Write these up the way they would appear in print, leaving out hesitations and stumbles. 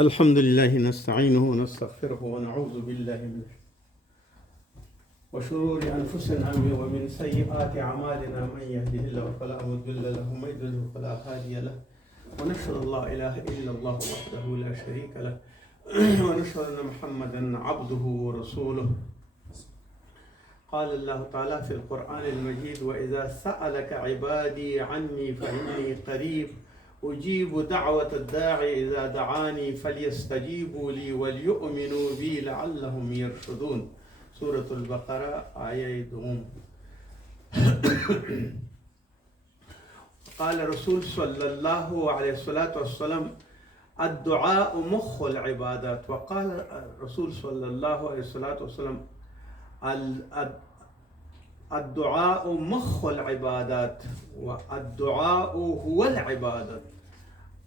الحمد لله نستعينه ونستغفره ونعوذ بالله من وشرور أنفسنا ومن سيئات أعمالنا من يهده الله فلا مضل له ومن يضلل فلا هادي له ونشهد أن لا إله إلا الله وحده لا شريك له ونشهد أن محمدا عبده ورسوله. قال الله تعالى في القرآن المجيد: وإذا سألك عبادي عني فإني قريب أجيب دعوة الداعي إذا دعاني فليستجيبوا لي وليؤمنوا بي لعلهم يرشدون. سورة البقرة آية دوم. قال رسول صلى الله عليه وسلم: الدعاء مخ العبادات. وقال رسول صلى الله عليه وسلم: الدعاء مخ العبادات والدعاء هو العبادة.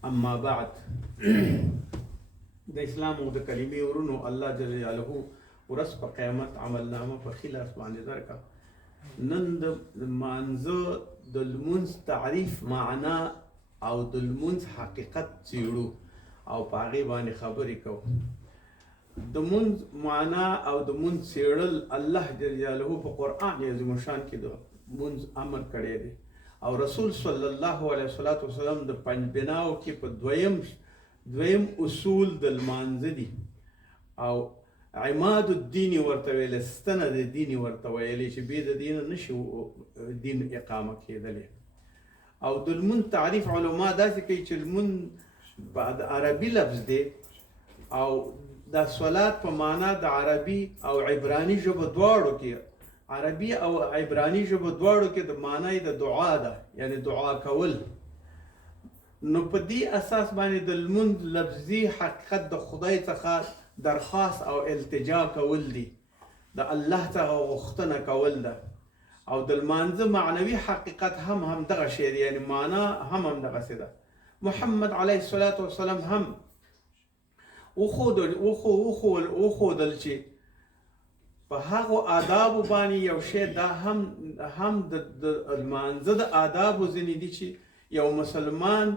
أما بعد، د اسلام او د کلمې ورونو، الله جل جلاله ورځ په قیامت عمل نامه په خلاص باندې درکا. نن د مانزه د لمونځ تعریف، معنا او د لمونځ حقیقت څیړو او په هغې باندې خبرې کوو. د مونځ معنا او د مونځ څیړل الله جل جلاله په قرآن عظیم الشان کې د مونځ امر کړی دی، او رسول صلی الله علیه وسلم د پنځ بناو کې په دویم اصول د لمانځه دي، او عماد الدین ورته ویل، ستنه د دین ورته ویلې چې بې د دینه نشي دین اقامه کېدلی. او د لمونځ تعریف علما داسې کوي چې لمونځ د عربي لفظ دی، او دا صلات په معنا د عربي او عبراني ژبه دواړو کې، عربي او عبراني ژبه دواړو کې د معنی د دعا ده، یعنی دعا کول. نو په دې اساس باندې د لمونځ لفظي حقیقت د خدای څخه درخواست او التجا کول دي، د الله څخه غوښتنه کول ده. او د لمانځه معنوي حقیقت هم دغه شی دی، یعنی معنا هم دغسې ده. محمد علیه الصلاة والسلام هم وښودل چې په هغو آدابو باندې یو شی دا هم د لمانځه د آدابو ځینې دي چې یو مسلمان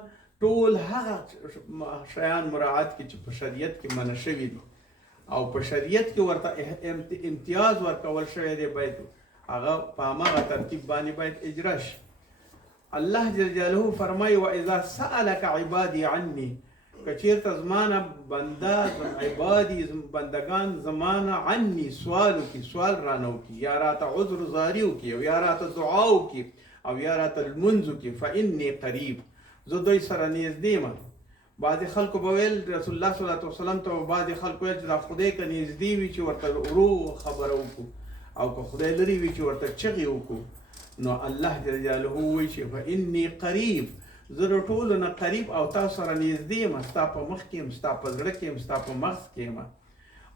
ټول هغه شیان مراعات کړي چې په شریعت کې منع شوي دي، او په شریعت کې ورته امتیاز ورکول شوی دی، باید هغه په هماغه ترتیب باندې باید اجرا شي. الله جل جلاله فرمایي: وإذا سألك عبادي عني، که چېرته زمانه بندگان زمانه عني سوال وکړي، سوال رانه وکړي، یا راته عذر زاري وکړي، او یا راته دعا وکړي، او یا راته لمونځ وکړي، فإني قریب، زه دوی سره نږدې یم. بعضې خلکو به ویل رسول الله صلی الله علیه وسلم ته، بعضې خلکو ویل چې دا خدای که نږدې وي چې ورته ورو خبره وکړو، او که خدای لرې وي چې ورته چغې وکړو. نو الله جل جلاله وایي چې فإني قریب، زه د ټولو نه قریب او تاسو سره نږدې یم، ستا په مخ کې یم، ستا په زړه کې یم، ستا په مغز کې یم.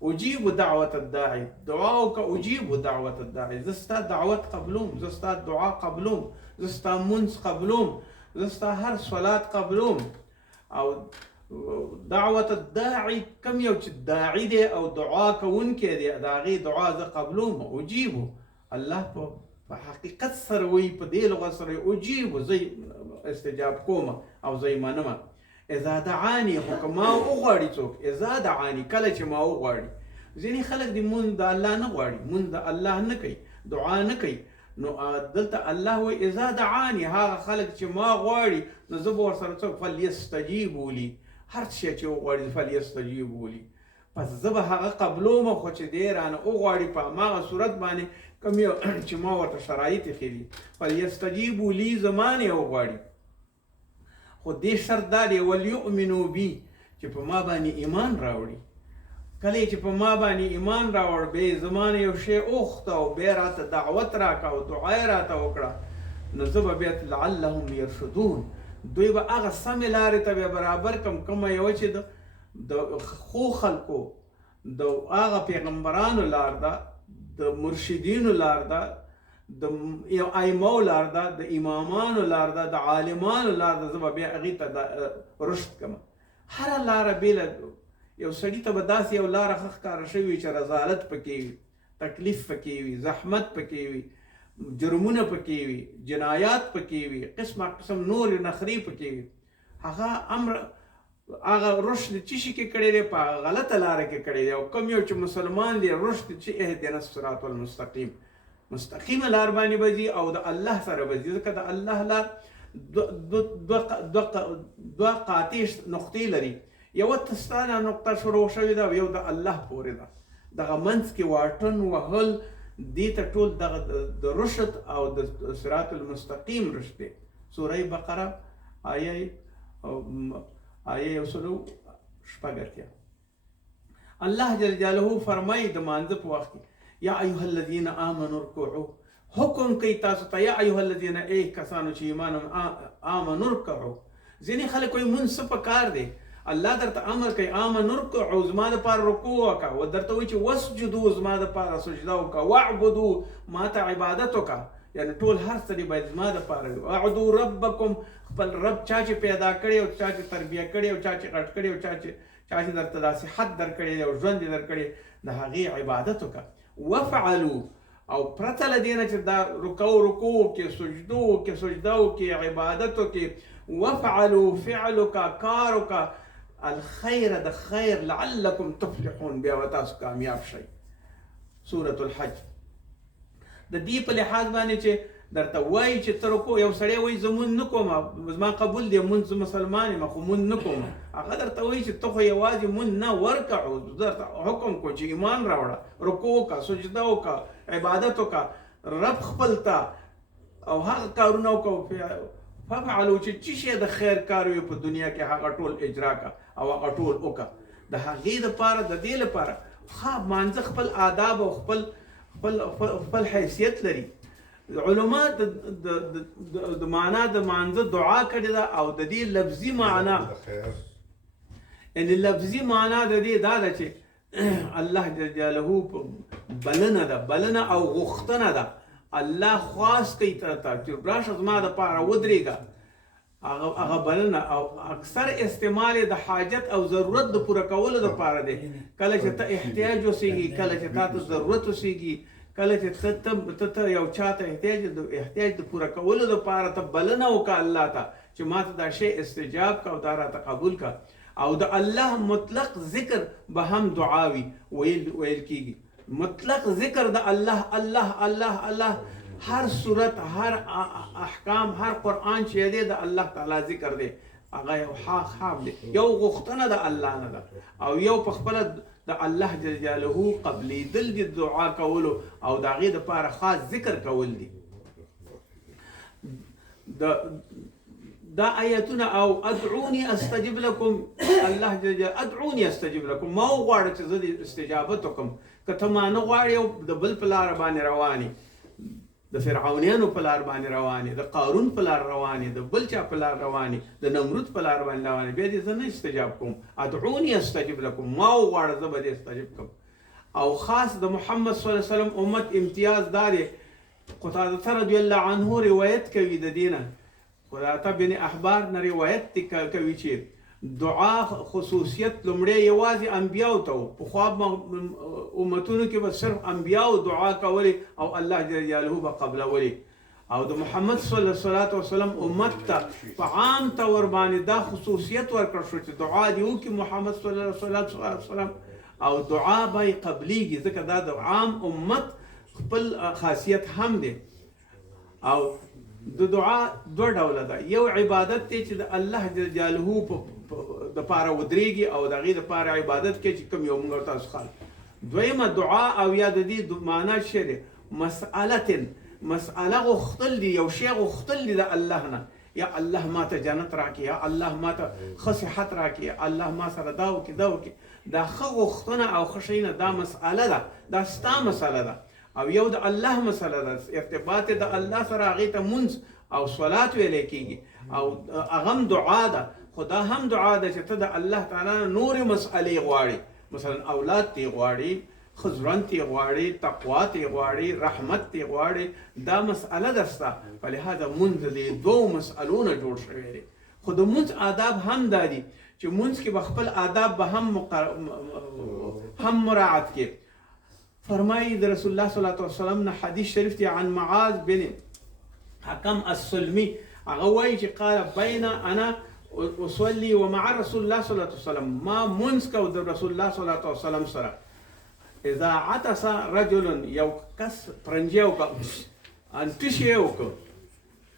اجیب دعوت الداعی، دعا وکړه، اجیب دعوت الداعی، زه ستا دعوت قبلوم، زه ستا دعا قبلوم، زه ستا مونځ قبلوم، زه ستا هر صلات قبلوم. او دعوت الداعی کم یو چې داعی دی او دعا کوونکی دی، د هغې دعا زه قبلوم. اجیبو، الله په حقیقت سره وایي، په دې لغت سره اجیبو، زه استجاب کوم او زه یې منم. اذا دعاني، خو که ما وغواړي څوک، اذا دعاني، کله چې ما وغواړي. ځینې خلک د مونځ د الله نه غواړي، مونځ د الله نه کوي، دعا نه کوي. نو دلته الله وایي اذا دعاني، هغه خلک چې ما غواړي نو زه به ورسره څوک، فلیستجیبوا لي، هر څه چې وغواړي فلیستجیبوا لي، پس زه به هغه قبلوم. خو چې دی رانه وغواړي په هماغه صورت باندې کوم یو چې ما ورته شرایط ایښي دي، فلیستجیبوا لي، زما نه وغواړي. خو دې شرط دا دی ولیؤمنوا بي، چې په ما باندې ایمان راوړي. کله چې په ما باندې ایمان راوړ، بیا زما نه یو شی اوښته او بیا راته دعوت راکړه او دعا یې راته وکړه، نو زه به بیا لعلهم یرشدون، دوی به هغه سمې لارې ته بیا برابر کړم، کومه یوه چې د ښو خلکو د هغه پیغمبرانو لار ده، د مرشدینو لار ده، د ائمو لار ده، د امامانو لار ده، د عالمانو لار ده، زه به بیا هغې ته رشد کړم. هره لاره بېله، یو سړي ته به داسې یو لاره ښه ښکاره شوې وي چې رذالت پکې وي، تکلیف پکې وي، زحمت پکې وي، جرمونه پکې وي، جنایات پکې وي، قسمه قسم نور نخرې پکې وي. هغه امر هغه رشد چې شي کې کړی دی په غلطه لاره کې کړی دی، او کوم یو چې مسلمان دی رشد چې اهدنا الصراط المستقیم، مستقیمه لار باندې به ځي او د الله سره به ځي، ځکه د الله لار دوه قاطع نقطې لري، یوه تستانه نقطه شروع شوې ده او یو د الله پورې ده، دغه منځ کې واټن وهل دې ته ټول دغه د رشد او د صراط المستقیم رشد دی. سوره بقره آیه 186 الله جل جلاله فرمایي د مانځه په وخت کې یا ایها الذین آمنوا ارکعوا، حکم کوي تاسو ته یا ایها الذین ای کسانو چې ایمان آمنوا ارکعوا. ځینې خلک وایي مونږ څه پکار دی، الله درته امر کوي آمنوا ارکعوا زما دپاره رکوع وکړه، و درته وایي چې وسجدوا زما دپاره سجده وکړه، واعبدوا ما ته عبادت وکړه، یعنی ټول هر څه دی باید زما دپاره وي. واعبدوا ربکم، خپل رب چا چې پیدا کړی او چا چې تربیه کړی او چا چې غټ کړی او چا چې درته دا صحت درکړی دی او ژوند یې درکړی، د هغې عبادت وکړه. وفعلوا، او پرته له دې نه چې دا رکوع وکړې، سجدو وکړې، سجده وکړې، عبادت وکړې، وفعلوا فعل وکړه، کار وکړه، الخیر د خیر لعلکم تفلحون، بیا به تاسو کامیاب شئ. سورة الحج د دې په لحاظ باندې چې درته وایي چې ته رکوع، یو سړی وایي زه مونځ نه کوم، زما قبول دی مونځ، زه مسلمان یم خو مونځ نه کوم، هغه درته وایي چې ته خو یوازې مونځ نه ورکعو، درته حکم کو چې ایمان راوړه، رکوع وکړه، سجده وکړه، عبادت وکړه رب خپل ته، او هغه کارونه وکړه ففعلوا چې څه شی د خیر کار وي په دنیا کې هغه ټول اجرا کړه او هغه ټول وکړه. د هغې دپاره د دې لپاره مانځه خپل آداب او خپل حیثیت لري. علما د معنا د مانځه دعا کړې ده، او د دې لفظي معنا، یعنی لفظي معنا د دې دا ده چې الله جل جلاله بلنه ده، بلنه او غوښتنه ده، الله خواست کوي ته چې راشه زما دپاره ودرېږه، هغه بلنه او اکثر استعمال د حاجت او ضرورت د پوره کولو دپاره دی. کله چې ته احتیاج اوسېږي، کله چې تا ته ضرورت اوسېږي، کله چې ته یو چا ته احتیاج د پوره کولو دپاره ته بلنه وکړه الله ته چې ما ته دا شی استجاب کړه او دا راته قبول کړه. او د الله مطلق ذکر به هم دعاوي ویل کېږي، مطلق ذکر د الله الله الله الله، هر صورت، هر احکام، هر قرآن چې دی د الله تعالی ذکر دی، هغه یو حاب دی، یو غوښتنه د الله نه ده، او یو په خپله د الله جل جلاله قبلېدل دي، دعا کولو او د هغې دپاره خاص ذکر کول دي. دا آیتونه او ادعوني استجب لكم، الله جل جلاله ادعوني استجب لكم، ما وغواړه چې زه دې استجابت وکړم. که ته ما نه غواړې او د بل په لاره باندې روانې، د فرعونیانو په لار باندې روانې، د قارون په لار روانې، د بل چا په لار روانې، د نمرود په لار باندې روانې، بیا دې زه نه استجاب کوم. ادعوني استجب لكم، ما وغواړه زه به دې استجب کوم. او خاص د محمد صلی الله علیه وسلم امت امتیاز دا دی، قتاده رضی الله عنه روایت کوي د دې نه، قتاده بن احبار نه روایت کوي چې دعا خصوصیت لومړی یوازې انبیاو ته و، پخوا امتونو کې به صرف انبیاو دعا کولې او الله جل جلاله به قبلولې، او د محمد صلی الله علیه وسلم امت ته په عام طور باندې دا خصوصیت ورکړل شو چې دعا دې وکړي محمد صلی الله علیه وسلم او دعا به یې قبلیږي، ځکه دا د عام امت خپل خاصیت هم دی. او د دعا دوه ډوله ده، یو عبادت دی چې د الله جل جلاله دپاره ودرېږي او د هغې دپاره عبادت کوي چې کوم یو موږ تاسو خلک. دویمه دعا او یا د دې معنا څه دی؟ مسأله غوښتل دي، یو شی غوښتل دي د الله نه، یا الله ما ته جنت راکړي، یا الله ما ته ښه صحت راکړي، یا الله ما سره دا وکړي دا وکړي، دا ښه غوښتنه او ښه شی نه، دا مسأله ده، دا ستا مسأله ده. او یو د الله مسأله ده، ارتباط د الله سره، هغې ته مونځ او صلات ویلی کېږي، او هغه هم دعا ده، خو دا هم دعا ده چې ته د الله تعالی نه نورې مسئلې غواړې، مثلا اولاد تی غواړي، ښه ژوند تی غواړي، تقوا تی غواړي، رحمت تی غواړي، دا مسئله ده ستا. په لهذا مونځ د دوو مسئلو نه جوړ شوی دی. خو د مونځ آداب هم دا دي چې مونځ کې به خپل آداب به هم مراعات کې. فرمایي د رسول الله صلی الله علیه وسلم نه حدیث شریف دی عن معاذ بن حکم السلمي، هغه وایي چې قال بین انا اصلي ومع رسول الله صلی الله علیه وسلم ما منځ کو د رسول الله صلی الله علیه وسلم سره. اذا عطس رجل یو کس پرنجي وکړ انټشي وکړ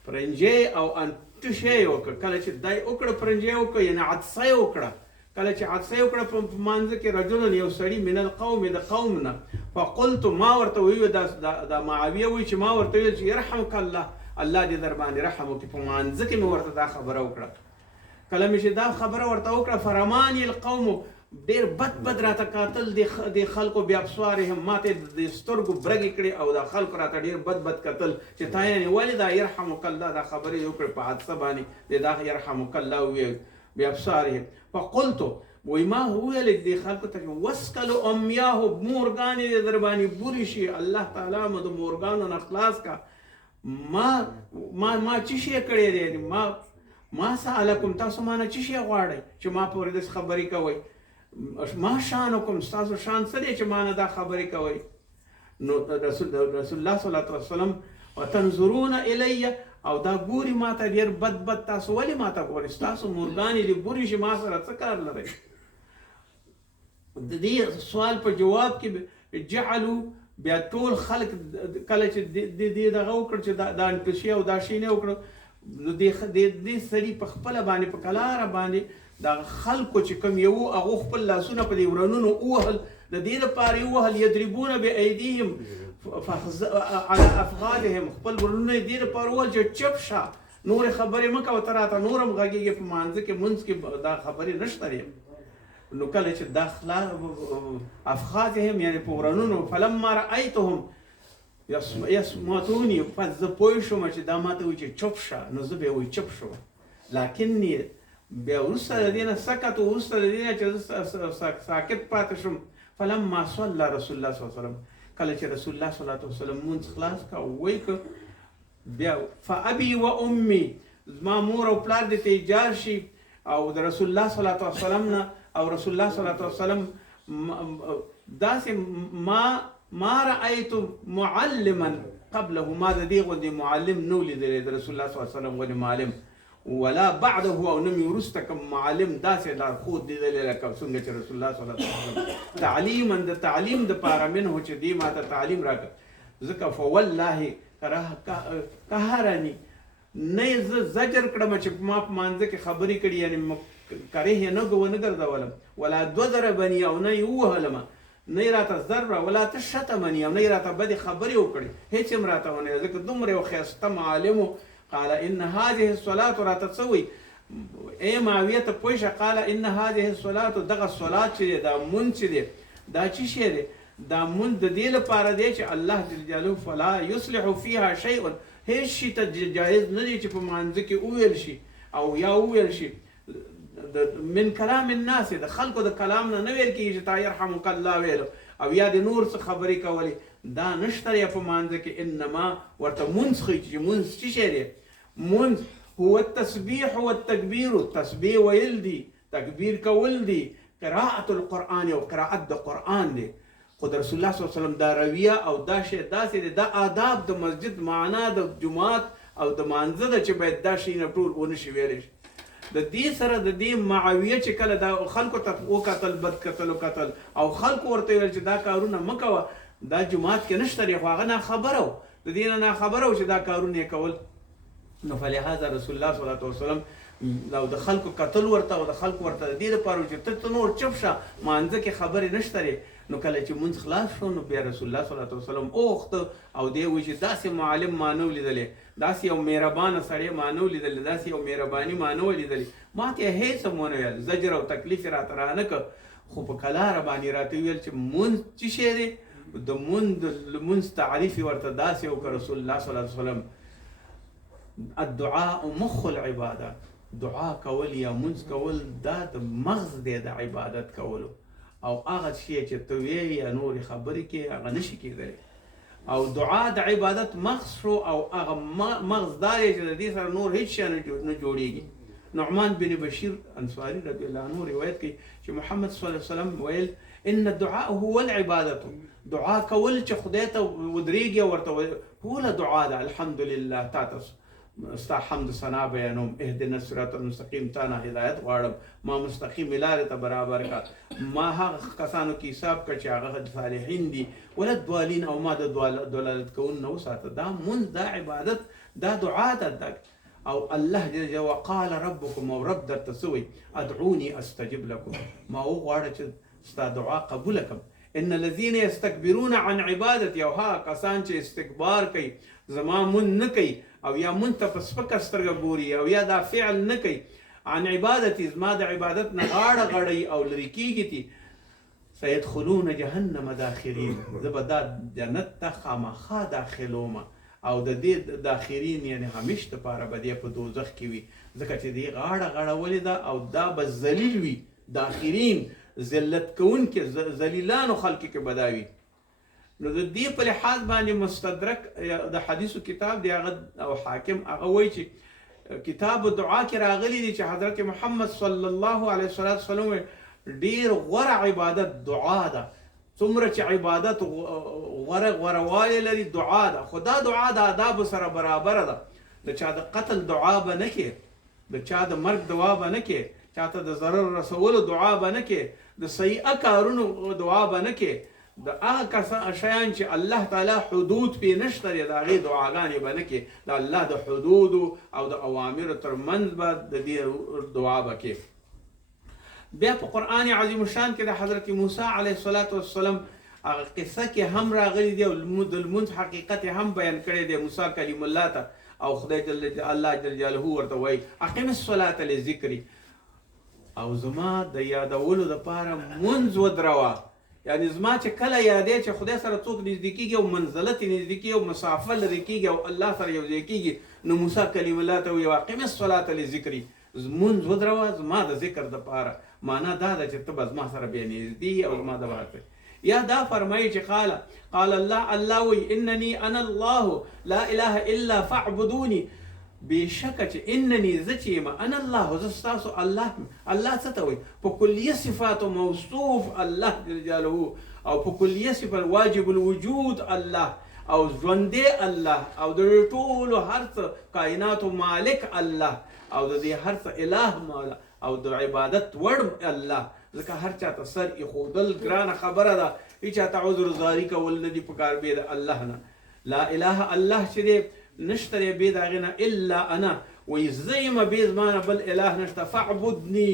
پرنجي او انټشي وکړ کله چې دای وکړ پرنجي وکړ یعنی عطسه وکړه کله چې عطسه وکړه په مانځ کې رجل یو سړی من القوم د قومنا فقلت ما ورته ویو دا معاویه وی چې ما ورته ویل چې يرحمك الله دې در باندې رحم وکړي په مانځ کې مې ورته دا خبره وکړه کله مې چې دا خبره ورته وکړه فرماني القوم ډېر بد راته قاتل د خلکو بیا ابصارهم ماته د سترګو برګې کړې او د خلکو راته ډېر بد قتل چې تا یې ولې دا يرحمك الله دا خبرې وکړې په حادثه باندې دا يرحمك الله وی بابصارهم فقلت وی ما هو دې خلکو ته وسکلوا امیاه مورګانې در باندې بوري شي الله تعالی مو د مورګانو نه خلاص کا ما چې شي کړی دی ما سألکم تاسو ما نه چې شي غواړئ چې ما پورې د خبرې کوئ ما شانکم تاسو شان څه دی چې ما نه دا خبرې کوئ نو رسول الله صلی الله علیه وسلم وتنظرون الی او دا ګوري ما ته ډېر بد تاسو ولې ما ته ګورئ ستاسو مورګانې دې بوري شي ما سره څه کار لرئ د دې سوال په جواب کې جعلوا بیا ټول خلک کله چې دغه وکړ چې دا انټشي او دا شي نه وکړ نو دې سړي په خپله باندې په کلاره باندې دا خلکو چې کوم یو هغه خپل لاسونه په دې ورنونو ووهل د دې لپاره یې ووهل یضربون بأیدیهم على افغانهم خپل ورنونه یې دې لپاره ووهل چې چپ شه نورې خبرې مه کوه ته راته نور هم غږېږې په مانځه کې منځ کې دا خبرې نشته دی نو کله چې دا افخاذهم یعنی په ورنونو فلما رأیتهم یصمتوني پس زه پوه شوم چې دا ماته وایي چې چپ شه نو زه بیا وایي چپ شوم لکنې بیا وروسته د دې نه سکت وروسته د دې نه چې ساکت پاتې شوم فلما صلى رسول الله صلی الله علیه وسلم کله چې رسول الله صلی الله علیه وسلم مونځ خلاص کا وایي که بیا فابي و امي زما مور او پلار دې ته ایجار شي او د رسول الله صلی الله علیه وسلم نه او رسول الله صلی الله علیه وسلم داسې ما رأيت معلما قبله ما د دې غوندې معلم نو لیدلی د رسول الله صلی الله علیه وسلم غوندې معلم ولا بعده او نم وروسته کوم معلم داسې لارښود لیدلی لکه څنګه چې رسول الله صلی الله علیه وسلم تعلیما د تعلیم دپاره منه چې دې ما ته تعلیم راکړه ځکه فوالله قهرني نه یې زه زجر کړم چې ما په مانځه کې خبرې کړي یعنې کرې یې نه ونه ګرځولم ولا دوه ضربني او نه یې ووهلم نه یې راته ضربه ولا تشتمني او نه یې راته بدې خبرې وکړې هېڅ هم راته ونه ځکه دومره یو ښایسته معلم قال ان هذه الصلاه راته څه وایي ای معاویه ته پوه شه قال ان هذه الصلاه دغه صلات چې دی دا مونځ چې دی دا څه شی دی دا مونځ د دې لپاره دی چې الله جل جلاله فلا يصلح فيها شيء هیڅ شي ته جایز نه دی چې په مانځه کې وویل شي او یا وویل شي من کلام الناس د خلکو د کلام نه ویل کېږي چې تا يرحمك الله ویلو او یا د نور څه خبرې کولې دا نشته دی په مانځه کې انما ورته مونځ ښیي چې مونځ څه شی دی منذ هو التسبيح والتكبير التسبيح ویل دي تکبیر کول دي قراءة القرآن او قراءت د قرآن دي خود رسول الله صلی الله علیه وسلم دا رویه او دا شی داسې دي دا آداب د مسجد معنا د جماعت او د مانځه ده چې باید دا شی نه ټول ونه شي ویلی شي د دې سره د دې معاویه چې کله دا خلکو ته وکتل بد کتل وکتل او خلکو ورته ویل چې دا کارونه مه کوه دا جماعت کې نشته دی خو هغه ناخبره و د دې نه ناخبره و چې دا کارونه یې کول نو فلهذا رسول الله صلی الله علیه وسلم لو د خلکو قتل ورته او د خلکو ورته د دې لپاره چې ته نور چپ شه مانځه کې خبرې نشته دی نو کله چې مونځ خلاص شو نو بیا رسول الله صلی الله علیه وسلم اوخته او دی وایي چې داسې معلم ما نه و لیدلی داسې یو مهربانه سړی ما نه و لیدلی داسې یو مهرباني ما نه و لیدلی ما ته یې هېڅ هم ونه ویل زجر او تکلیف یې راته رانه کړ خو په کلاره باندې راته ویل چې مونځ څه شی دی د مونځ تعریف یې ورته داسې وکړه رسول الله صلی الله علیه وسلم الدعاء مخ العباده دعا کول یا منځ کول دا د مغز دی د عبادت کولو او هغه شی چې ته ویې یا نورې خبرې کې هغه نشي کېدلی او دعا د عبادت مغز شو او هغه مغز دا دی چې د دې سره نور هیڅ شی نه جوړېږي نعمان بن بشیر انصاري رضی الله عنه روایت کوي چې محمد صلی الله علیه وسلم ویل ان الدعاء هو العباده دعا کول چې خدای ته ودرېږي ورته ټوله دعا ده الحمدلله تا ته ستا حمد ثنا بیانوم اهدنا الصراط المستقیم تا نه هدایت غواړم ما مستقیم لارې ته برابر کا ما هغه کسانو کې حساب کړ چې هغه صالحین دي ولا دوالین او ما د دلالت کوون نو ساته دا مونږ دا عبادت دا دعا ده او الله جل جلاله وقال ربكم او رب درته سوی ادعوني استجب لكم ما هو غواړه چې ستا دعا قبول کړم ان الذين يستكبرون عن عبادتي او ها کسان چې استکبار کوي زما مون نه کوي او یا مون ته په سپکه سترګه ګوري او یا دا فعل نه کوي عن عبادتي زما د عبادت نه غاړه غړی او لري کیږي سيدخلون جهنم داخرين زبدا جنت ته خامخا داخلوم او د دې داخرین یعنی همیشه لپاره به دې په دوزخ کې وي ځکه چې دې غاړه غړولې ده او دا به ذلیل وي داخرین ذلت کوونکي ذلیلانو خلق کې بداوي نو د دې په لحاظ باندې مستدرک د حدیثو کتاب دی هغه او حاکم هغه وایي چې کتاب دعا کې راغلی دی چې حضرت محمد صلی الله علیه وسلم ډیر غوره عبادت دعا ده څومره چې عبادت غوروالی لري دعا ده خو دا دعا د آداب سره برابره ده د چا د قتل دعا به نه کې د چا د مرګ دعا به نه کې چاته د ضرر رسولو دعا به نه کې د سیئه کارونو دعا به نه کې د هغه شیان چې الله تعالی حدود پې نشته دی د هغې دعاګانې به نه کې د الله د حدودو او د اوامرو تر منځ به د دې دعا به کې بیا په قرآن عظیم الشان کې د حضرت موسی علیه السلام هغه قصه کې هم راغلی دی او د لمونځ حقیقت هم بیان کړی دی موسی کلیم الله ته او خدای الله جل جلاله ورته وایي اقم الصلاة لذکري او زما د یادولو دپاره مونځ ودروه یعنی زما چې کله یادې چې خدای سره څوک نږدې کېږي او منزلت یې نږدې کېږي او مسافه لرې کېږي او الله سره یو ځای کېږي نو موسی کلیم الله ته وایي اقم الصلاة لذکري مونځ ودروه زما د ذکر دپاره معنا دا ده چې ته به زما سره بیا نږدې او زما د وخت یا دا فرمایي چې قال الله وی انني انا الله لا اله الا فاعبدوني بشکه چې انني زه چې یم انا الله زه ستاسو الله څه ته وایي په کلیه صفاتو موصوف الله جل جلاله او په کلیه صفات واجب الوجود الله او ژوندی الله او د ټولو هر څه کائناتو مالک الله او د دې هر څه اله مولا او د عبادت وړ الله ځکه هر چاته سر ایښودل ګرانه خبره ده هیچ چاته عذر زاري کول نه دي پکار بې د الله نه لا اله الله چې دی نشته دی بې د هغې نه الا انا وایي زه یم بې زما نه بل اله نشته فاعبدني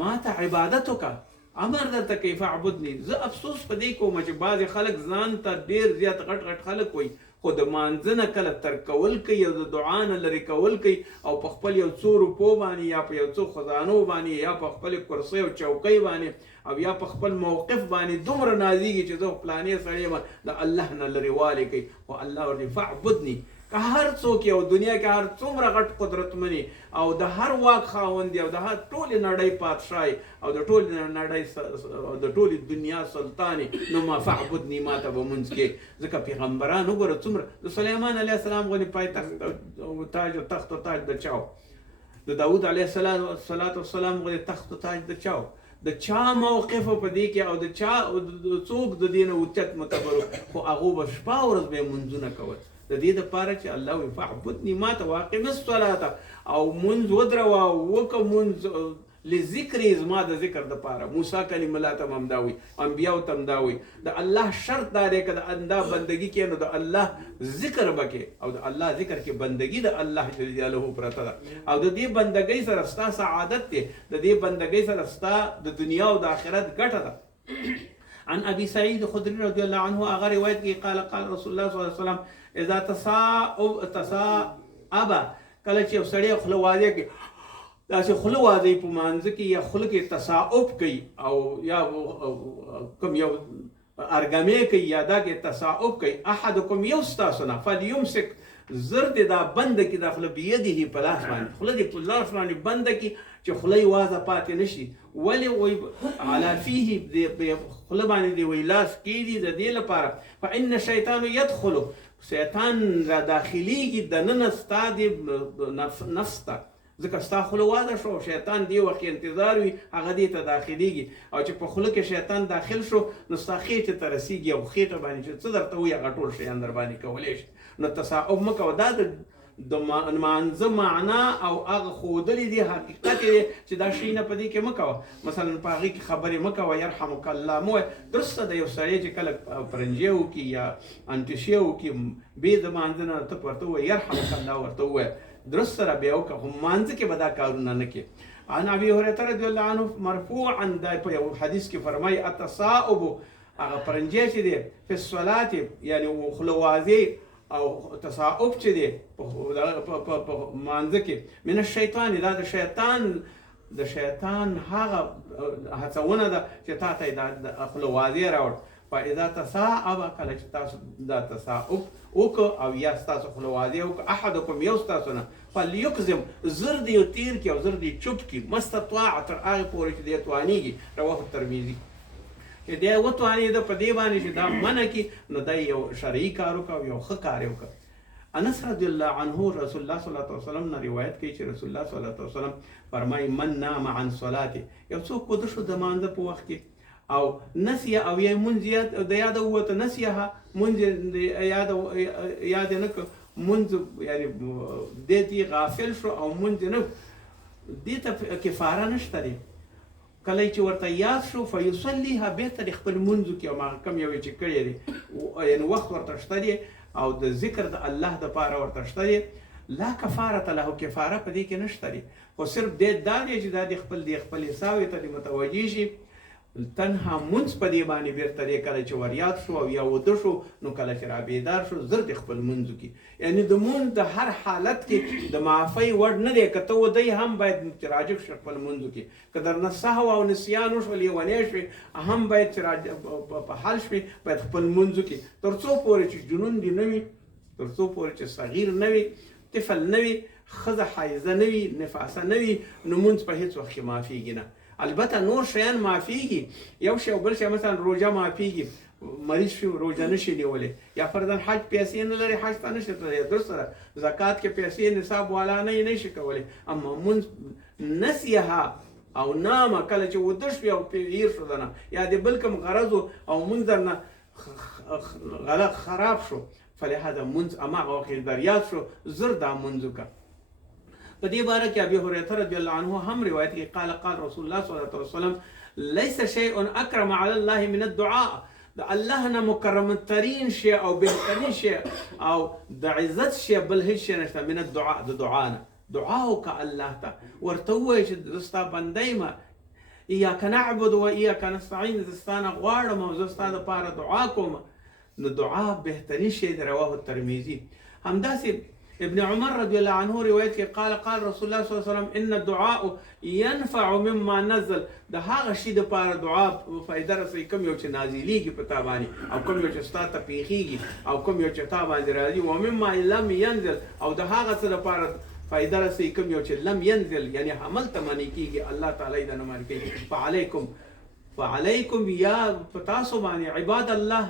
ما ته عبادت وکړه امر درته کوي فاعبدني زه افسوس په دې کوم چې بعضې خلک ځان ته ډېر زیات غټ خلک وایي خو د مانځه نه کله ترک کول کوي او د دعا نه لرې کول کوي او په خپل یو څو روپو باندې یا په یو څو خزانو باندې یا په خپلې کرسۍ او چوکۍ باندې او یا په خپل موقف باندې دومره نازېږي چې زه پلانې سړی یم د الله نه لرې والی کوي خو الله ورته فاعبدني که هر څوک یو دنیا کې هر څومره غټ قدرتمنې او د هر واک خاوند دی او د هر ټولې نړۍ پادشاه او د ټولې نړۍ د ټولې دنیا سلطان نو ما فاعبدني ما ته به مونځ کې ځکه پیغمبران وګوره څومره د سلیمان علیه السلام غوندې پایتخت تاج او تخت و تاج د چاو د داود علیه السلام غوندې تخت و تاج د چاو د چا موقف په دې کې او د چا څوک د دې نه اوچت معتبر خو هغو به شپه ورځ به یې مونځونه کول د دې دپاره چې الله وایي فاعبدني ما ته واقم الصلاة او مونځ ودروه وکړه مونځ لذکري زما د ذکر دپاره موسی کلیم الله ته هم همدا وایي انبیاو ته همدا وایي د الله شرط دا دی که د دا بندګي کې نو د الله ذکر به کې او د الله ذکر کې بندګي د الله جل جلاله پرته ده او د دې بندګۍ سره ستا سعادت دی د دې بندګۍ سره ستا د دنیا او د آخرت ګټه ده عن ابي سعيد الخدري رضي الله عنه هغه روایت کې قال رسول الله صلی الله علیه وسلم اذا تصاعب کله چې یو سړی خوله واضح کوي داسې خوله واضح په مانځه کې یا خوله کې تصاعب کوي او یا کوم یو ارګمې کوي یا دا کې تصاعب کوي احدکم یو ستاسو نه فلیمسک زر دې دا بنده کې دا خوله بیده په لاس باندې خوله دې په لاس باندې بنده کې چې خوله یې وازه پاتې نه شي ولې وایي علی فیه خوله باندې دې وایي لاس کېږدي د دې لپاره فان شیطان یدخلو شیطان را داخلیږي دننه ستا دې نفس ته ځکه ستا خوله واده شو شیطان دې وخت انتظار وي هغه دې ته داخلیږي او چې په خوله کې شیطان داخل شو نو ستا خېټې ته رسیږي او خېټه باندې چې څه درته وایي هغه ټول شیان در باندې کولی شي نو تصاعب مه کوه دا د د مانځه معنا او هغه ښودلې دي حقیقت یې چې دا شی نه په دې کې مه کوه. مثلا په هغې کې خبرې مه کوه یرحمک الله مه وایه. درسته د یو سړی چې کله پرنجې وکړي یا انتشیه وکړي بې د مانځه نه ته ورته ووایه یرحمک الله ورته ووایه درست سره بیا وکړه خو مانځه کې به دا کارونه نه کې. عن ابي هريره رضي الله عنه مرفوعا دا په یو حدیث کې فرمایي التصاؤب هغه پرنجې چې دی په الصلات یعنی خلوازي او تصاؤب چې دی په مانځه کې من الشیطان دا د شیطان هغه هڅونه ده چې تا ته د خلوازي راوړ. فاذا تصاعب کله چې تاسو دا تصاعب وکړه او یا ستاسو خلوازي وکړه احدکم یو ستاسو نه فلیکظم زر دې تیر کړي او زر دې چوپ کړي مستطاع تر هغې پورې چې دی توانیږي. رواه الترمذي. چې دی وتوانېده په دې باندې چې دا منع کړي نو دی یو شرعي کار وکړه او یو ښه کار یې وکړه. انس رضی الله عنه رسول الله صلی الله علیه وسلم نه روایت کوي چې رسول الله صلی الله علیه وسلم فرمایي من نام عن صلاته یو څوک وده شو د مانځه په وخت کې او نسیه او یا مونځ د یاده ووته نسیه مونځ یاد نه کړ مونځ یعنی دې ته غافل شو او مونځ نه دې ته کفاره نشته دی. کله چې ورته یاد شو فیصلیها بهتر خپل مونځ کې او کم یو چې کړی دی یعنی وخت ورته شته دی او د ذکر د الله د پاره ورته شته دی لا کفاره له کفاره په دې کې نشته دی خو صرف دې دا دی چې دا د خپل حساب ته متوجي شي تنها مونځ په دې باندې بیرته دی کله چې وریاد شو او یا وده شو نو کله چې را بیدار شو زر د خپل مونځ کې یعنی د مونځ د هر حالت کې د معافی وړ نه دی که ته ودی هم باید چې راجع شي خپل مونځ کې که درنه سهو او نسیان وشول لیونی شوې هم باید چې په حال شوې باید خپل مونځ کې تر څو پورې چې جنون دې نه وي تر څو پورې چې صغیر نه وي طفل نه وي ښځه حایضه نه وي نفاسه نه وي نو مونځ په هېڅ وخت کې معافیږي نه. البته نور شیان معافیږي یو شی او بل شی مثلا روژه معافیږي مریض شي روژه نشي نیولی یا فرضاً حج پیسې نه لري حج ته نشي تللی درست سره زکات کې پیسې نصاب والا نه یې نشي کولی اما مونځ نسیها او نامه کله چې وده شوي او هیر شو دنه یا د بل کوم غرض او مونځ درنه غلط خراب شو فلهذا مونځ هماغه وخت در یاد شو زر دا مونځ وکړه. په دې باره کې ابي هريره رضی الله عنه هم روایت کې قال رسول الله صلی الله علیه وسلم ليس شيء اكرم على الله من الدعاء د الله نه مکرم ترین شی او بهترین شی او د عزت شی بل هیڅ شی نشته من الدعاء د دعا نه دعا وکړه الله ته ورته ووایه چې زه ستا بنده یم ایاک نعبد و ایاک نستعین زه ستا نه غواړم او زه ستا دپاره دعا کوم نو دعا بهترین شی دی. رواه الترمذي. همداسې ابن عمر رضی الله عنه روایت کې قال رسول الله صلی الله علیه وسلم ان الدعاء ينفع مما نزل د هغه شي د پاره دعا فائدہ رسوي کوم یو چې نازلېږي په تا باندې او کوم یو چې ستا ته پیښیږي او کوم یو چې تا باندې راځي و مما لم ينزل او د هغه څه لپاره فائدہ رسوي کوم یو چې لم ينزل یعنی عمل ته معنی کېږي الله تعالی دا نه معنی کوي فعليكم یا تاسو باندې عباد الله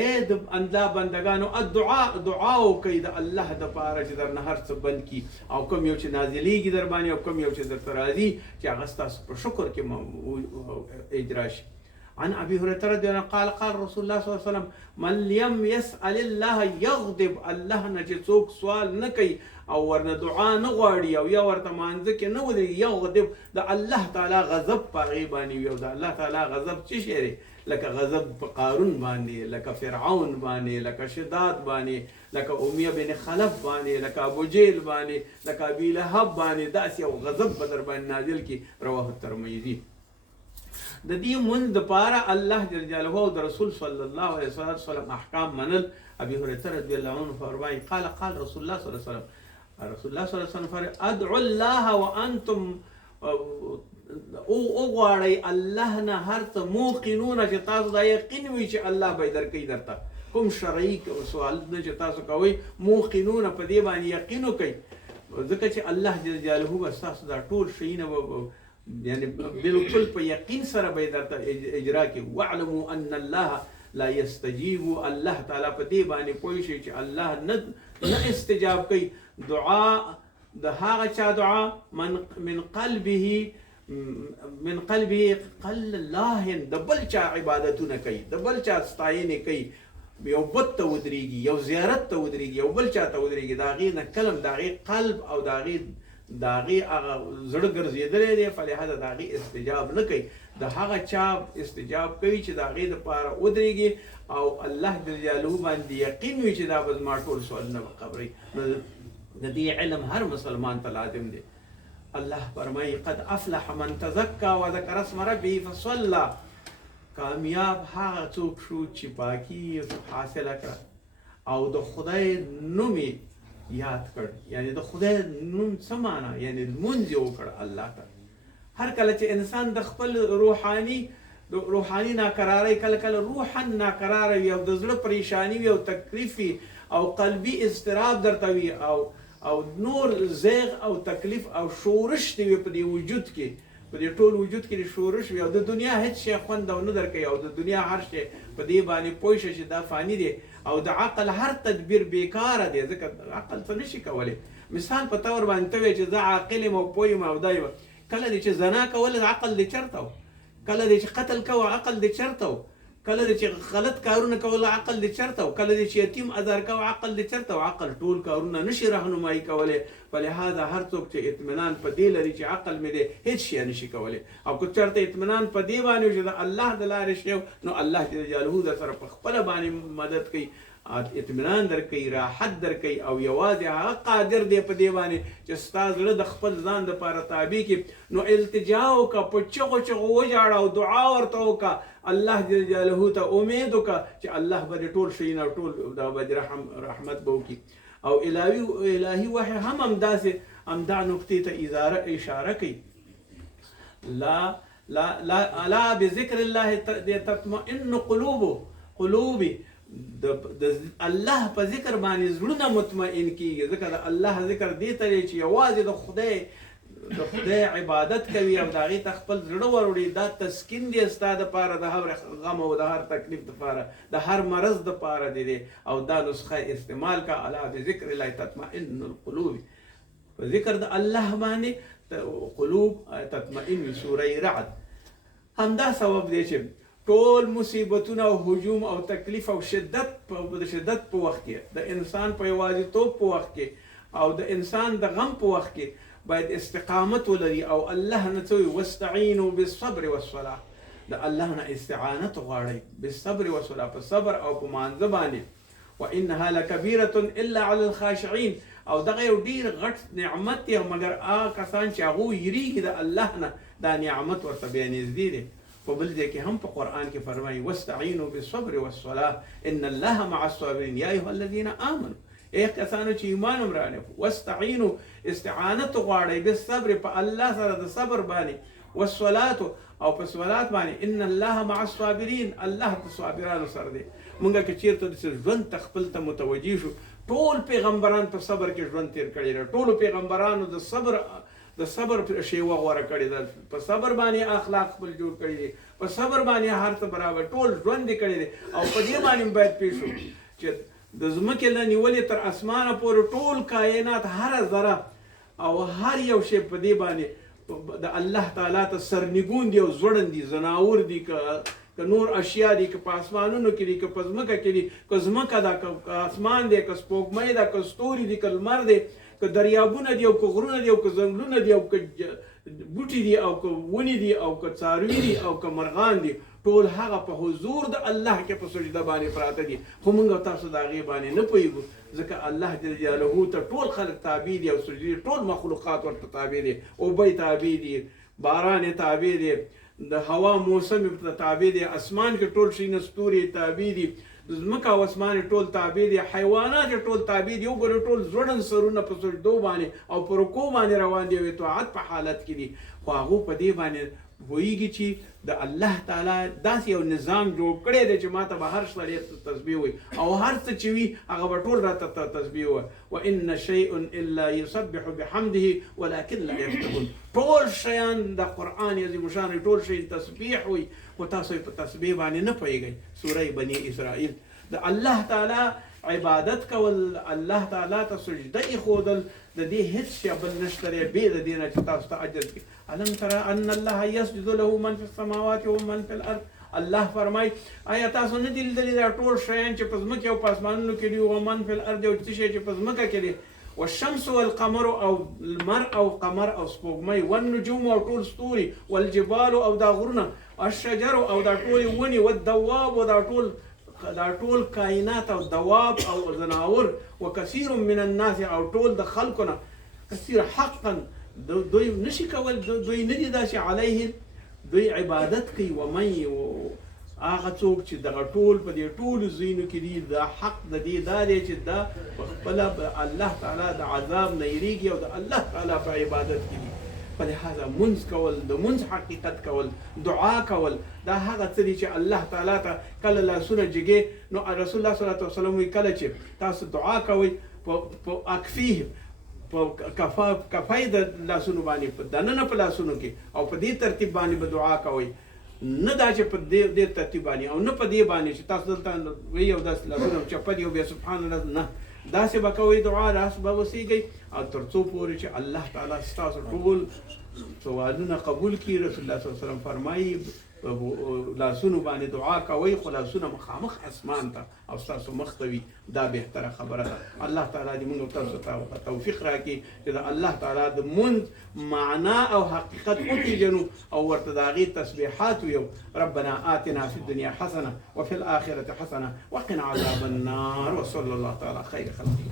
اے د الله بندگانو دعا وکړئ د الله دپاره چې درنه هر څه بند کړي او کوم یو چې نازلېږي در باندې او کوم یو چې درته راځي چې هغه ستاسو په شکر کې اجرا شي. عن ابي هريره رضي الله عنه قال رسول الله صلى الله عليه وسلم من لم يسأل الله يغضب الله نه چې څوک سوال نه کوي او ورنه دعا نه غواړي او یا ورته مانځه کې نه ودرېږي یغضب د الله تعالی غضب په هغې باندې وي او د الله تعالی غضب څه شی دی لکه غضب په قارون باندې لکه فرعون باندې لکه شداد باندې لکه امیه بن خلف باندې لکه ابو جهل باندې لکه ابي لهب باندې داسې یو غضب به در باندې نازل کړي. رواه الترمذي. د دې مونځ دپاره الله جل جلاله او د رسول صلی الله علیه وسلم احکام منل. ابي هريره رضی الله عنه فرمایي قال رسول الله صلی الله علیه وسلم رسول الله صلی الله علیه وسلم فرمایي ادعوا الله وانتم او غواړئ الله نه هر څه موقنون چې تاسو دا یقین وي چې الله به درکوي درته کوم شرعي سوالونه چې تاسو کوئ موقنون په دې باندې یقین وکئ ځکه چې الله جل جلاله به ستاسو دا ټول شیونه یعنی بالکل په یقین سره به درته اجرا کړي. واعلموا ان الله لا يستجيب الله تعالی په دې باندې پوه شئ چې الله نه استجاب کوي دعا د هغه چا دعا من قلبه قل الله د بل چا عبادتونه کوي د بل چا ستاینې کوي یو بت ته ودرېږي، یو زیارت ته ودرېږي، یو بل چا ته ودرېږي، د هغې نه کلم د هغې قلب او د هغې هغه زړه ګرځېدلی دی، فلهذا د هغې استجاب نه کوي. د هغه چا استجاب کوي چې د هغې دپاره ودرېږي او الله جل جلاله باندې یقین وي چې دا به زما ټول سوالونه به قبروي. نو د دې علم هر مسلمان ته لازم دی. الله فرمایي قد افلح من تزکا وذکر اسم ربه فصلی. کامیاب هغه څوک شو چې پاکي حاصله کړه او د خدای نوم یاد کړ. یعنی د خدای نوم څه معنا؟ یعنی لمونځ یې وکړ الله ته. هر کله چې انسان د خپل روحاني ناقرارۍ کله کله روحا ناقراره وي او د زړه پریشاني وي او تکلیف وي او قلبي اضطراب درته وي او نور زیغ او تکلیف او شورش دی وي په دې وجود کې، په دې ټول وجود کې شورش وي او د دنیا هیڅ شی خوند او نه درکوي او د دنیا هر شی په دې باندې پوه شه چې دا فاني دی او د عقل هر تدبیر بیکاره دی، ځکه عقل څه نشي کولی. مثال په طور باندې ته وایې چې زه عاقل یم او پوه یم او دا یم، کله دی چې زنا کوله عقل دی چېرته و؟ کله دی چې قتل کوه عقل دی چېرته و؟ کله دی چې غلط کارونه کوله عقل دی چېرته و؟ کله دی چې یتیم ازار کوه عقل دی چېرته و؟ عقل ټول کارونه نشي رهنمایي کولی. فلهذا هر څوک چې اطمینان په دې لري چې عقل مې دی هېڅ شی نشي کولی او که چېرته اطمینان په دې باندې چې د الله د لارې شی نو الله جل جلاله در سره په خپله باندې مدد کوي، اطمینان درکوي، راحت درکوي او یوازې هغه قادر دی په دې باندې چې ستا زړه د خپل ځان دپاره تابع کړي. نو التجا وکړه، په چغو چغو وژاړه او دعا ورته وکړه، الله جل جلاله ته امید وکړه چې الله به دې ټول شیونه ټول دا به رحمت به وکړي. او الهي وحی هم همدا نقطې ته اشاره کوي. لا بذکر الله تطمئن قلوب. د الله په ذکر باندې زړونه مطمئن کیږي، ځکه د الله ذکر دې ته دی چې یوازې د خدای عبادت کوي او د هغې ته خپل زړه وروړي. دا تسکین دی ستا دپاره د هر غم او د هر تکلیف دپاره، د هر مرض دپاره دی او دا نسخه استعمال کا. الا بذکر الله تطمئن القلوب. په ذکر د الله باندې قلوب تطمئن. سوره رعد همدا سبب دی چې ټول مصیبتونه او هجوم او تکلیف او شدت په وخت کې، د انسان په یوازیتوب په وخت کې او د انسان د غم په وخت کې باید استقامت ولري او الله نه څه وایي واستعینوا بالصبر والصلاة. د الله نه استعانت غواړئ بالصبر والصلاة، په صبر او په مانځه باندې. وانها لکبیرة الا علی الخاشعین. او دغه یو ډیر غټ نعمت دی مګر هغه کسان چې هغوی یریږي د الله نه دا نعمت ورته بیا نږدې دی. په بل ځای کې هم په قرآن کې فرمایي واستعینوا بالصبر والصلاة ان الله مع الصابرین یا ایها الذین آمنوا. ای کسانو چې ایمان هم راوړی، واستعینوا استعانت غواړئ بالصبر په الله سره د صبر باندې، والصلاة او په صلات باندې، ان الله مع الصابرین الله د صابرانو سره دی. مونږ که چېرته داسې ژوند ته خپل ته متوجه شو، ټول پیغمبران په صبر کې ژوند تېر کړی دی، ټولو پیغمبرانو د صبر شیوه غوره کړې ده، په صبر باندې اخلاق خپل جوړ کړي دي، په صبر باندې هر څه برابر ټول ژوند یې کړی دی. او په دې باندې باید پوه شو چې د ځمکې نه نیولې تر اسمانه پورې ټول کائنات هره ذره او هر یو شی په دې باندې د الله تعالی ته سرنګون دي او ځوړند دي، ځناور دي که نور اشیا دي، که په اسمانونو کې دي، که په ځمکه کې دي، که ځمکه ده، که اسمان دی، که سپوږمۍ ده، که ستوري دي، که لمر دی، که دریابونه دي او که غرونه دي او که ځنګلونه دي او که بوټي دي او که ونې دي او که څاروي دي او که مرغان دي، ټول هغه په حضور د الله کې په سجده باندې پراته دي، خو موږ او تاسو د هغې باندې نه پوهېږو، ځکه الله جل جلاله ته ټول خلک تابع دي او سجدې ټول مخلوقات ورته تابع دي، اوبه یې تابع دي، باران یې تابع دی، د هوا موسم یې تابع دی، اسمان کې ټول شیونه ستوري یې تابع دي، ځمکه او اسمان یې ټول تابع دي، حیوانات یې ټول تابع دي. وګورئ ټول ځوړند سرونه په سجدو باندې او په رکوع باندې روان دي او اطاعت په حالت کې دي، خو هغو په دې باندې پوهېږي چې د الله تعالی داسې یو نظام جوړ کړی دی چې ما ته به هر سړی تسبیح وایي او هر څه چې وي هغه به ټول راته تسبیح وایي. وان شیء الا یسبح بحمده ولکن لا یفقهون. ټول شیان د قرآن عظیم شان ټول شی تسبیح وایي خو تاسو په تسبیح باندې نه پوهېږئ. سوره بني اسرائیل د الله تعالی عبادت کول، الله تعالی ته سجده ایښودل، د دې هیڅ شی بل نشته دی بې د دې نه چې تاسو ته اجر کړي. الم تر ان الله یسجد له من فی السماوات ومن فی الارض. الله فرمای آیا تاسو نه دي لیدلي دا ټول شیان چې په ځمکې او په اسمانونو کې دي ومن فی الارض او څه شی چې په ځمکه کې دي والشمس والقمر او المر او قمر او سپوږمۍ والنجوم او ټول ستوري والجبال او دا غرونه الشجر او دا ټول ونې والدواب او دا ټول کائنات او دواب او زناور وکثیر من الناس او ټول د خلقنا کثیر حقا دوی نشي کول دوی نه دي داسې علیه دوی عبادت کوي ومن هغه څوک چې دغه ټول په دې ټولو ځایونو کې دي دا حق د دې دا دی چې دا په خپله الله تعالی د عذاب نه یېرېږي او د الله تعالی په عبادت کې دي په لحاظه منځ کول د منځ حقیقت کول دعا کول دا هغه څه دي چې الله تعالی ته کله لاسونه جګې نو رسول الله صلی الله علیه وسلم وایي کله چې تاسو دعا کوئ په اکفیه په کفای د لاسونو باندې په دننه په لاسونو کې او په دې ترتیب باندې به دعا کوئ نه دا چې په دې ترتیب باندې او نه په دې باندې چې تاسو دلته وی او داسې لاسونه چپه دي او بیا سبحان الله نه داسې به کوئ دعا داسې به وسیږئ او تر څو پورې چې الله تعالی ستاسو ټول سوالونه قبول کړي رسول الله صلی الله علیه وسلم فرمایي لاسونو باندې دعا کوئ خو لاسونه مخامخ اسمان ته او ستاسو مخ ته وي دا بهتره خبره ده الله تعالی دې موږ تاسو ته توفیق راکړي چې د الله تعالی د منځ معنا او حقیقت وپېژنو او ورته د هغې تسبیحات ویو ربنا آتنا فی الدنیا حسنه وفي الآخرة حسنه وقنا عذاب النار وصلی الله تعالی خیر خلقه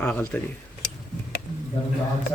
هغلته دی